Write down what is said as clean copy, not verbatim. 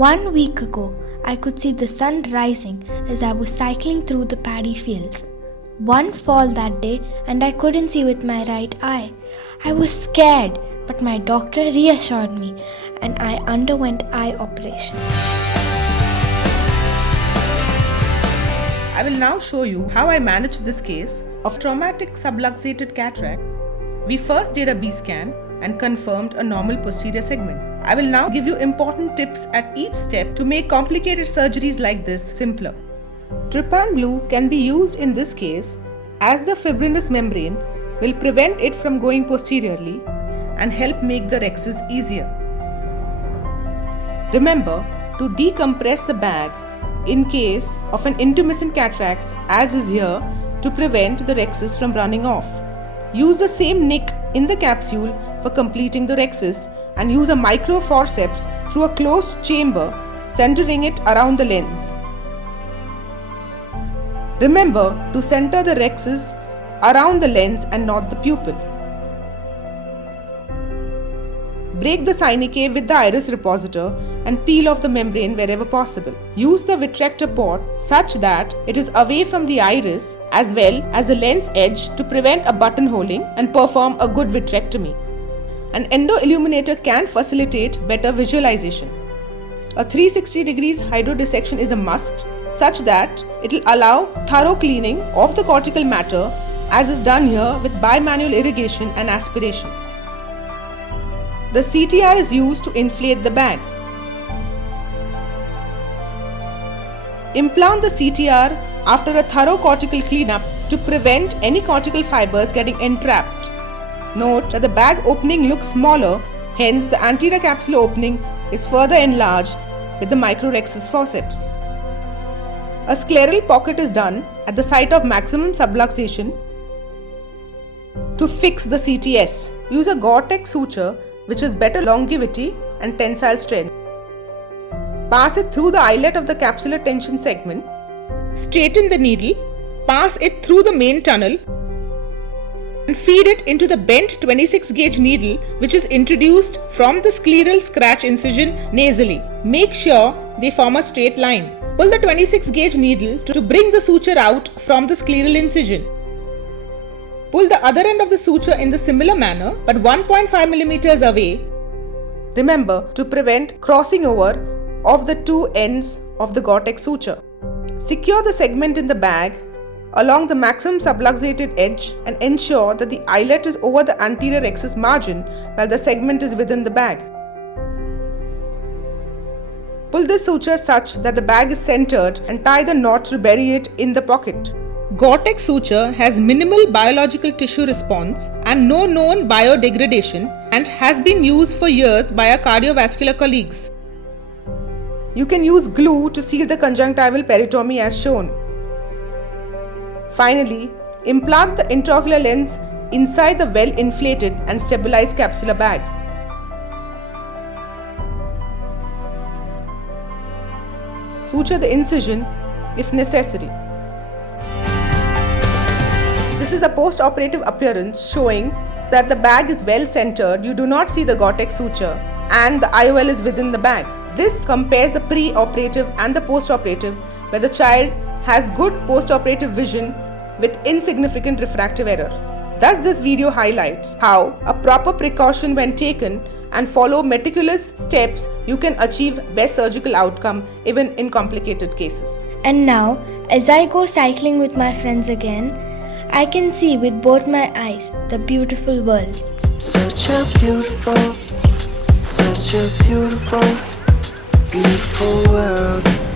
1 week ago, I could see the sun rising as I was cycling through the paddy fields. One fall that day and I couldn't see with my right eye. I was scared, but my doctor reassured me and I underwent eye operation. I will now show you how I managed this case of traumatic subluxated cataract. We first did a B scan and confirmed a normal posterior segment. I will now give you important tips at each step to make complicated surgeries like this simpler. Trypan blue can be used in this case as the fibrinous membrane will prevent it from going posteriorly and help make the rhexis easier. Remember to decompress the bag in case of an intermittent cataracts as is here to prevent the rhexis from running off. Use the same nick in the capsule for completing the rhexis and use a micro forceps through a closed chamber centering it around the lens. Remember to center the rhexis around the lens and not the pupil. Break the synicave with the iris repositor and peel off the membrane wherever possible. Use the vitrector port such that it is away from the iris as well as the lens edge to prevent a buttonholing and perform a good vitrectomy. An endo-illuminator can facilitate better visualization. A 360 degrees hydrodissection is a must such that it will allow thorough cleaning of the cortical matter as is done here with bimanual irrigation and aspiration. The CTR is used to inflate the bag. Implant the CTR after a thorough cortical cleanup to prevent any cortical fibers getting entrapped. Note that the bag opening looks smaller, hence the anterior capsular opening is further enlarged with the microrhexis forceps. A scleral pocket is done at the site of maximum subluxation to fix the CTS. Use a Gore-Tex suture which has better longevity and tensile strength. Pass it through the eyelet of the capsular tension segment. Straighten the needle, pass it through the main tunnel and feed it into the bent 26 gauge needle which is introduced from the scleral scratch incision nasally. Make sure they form a straight line. Pull the 26 gauge needle to bring the suture out from the scleral incision. Pull the other end of the suture in the similar manner but 1.5 mm away. Remember to prevent crossing over of the two ends of the Gore-Tex suture. Secure the segment in the bag along the maximum subluxated edge and ensure that the eyelet is over the anterior rhexis margin while the segment is within the bag. Pull the suture such that the bag is centered and tie the knot to bury it in the pocket. Gore-Tex suture has minimal biological tissue response and no known biodegradation and has been used for years by our cardiovascular colleagues. You can use glue to seal the conjunctival peritomy as shown. Finally, implant the intraocular lens inside the well-inflated and stabilized capsular bag. Suture the incision if necessary. This is a post-operative appearance showing that the bag is well centered, you do not see the Gore-Tex suture and the IOL is within the bag. This compares the pre-operative and the post-operative where the child has good post-operative vision with insignificant refractive error. Thus this video highlights how a proper precaution when taken and follow meticulous steps you can achieve best surgical outcome even in complicated cases. And now, as I go cycling with my friends again, I can see with both my eyes the beautiful world. Such a beautiful, beautiful world.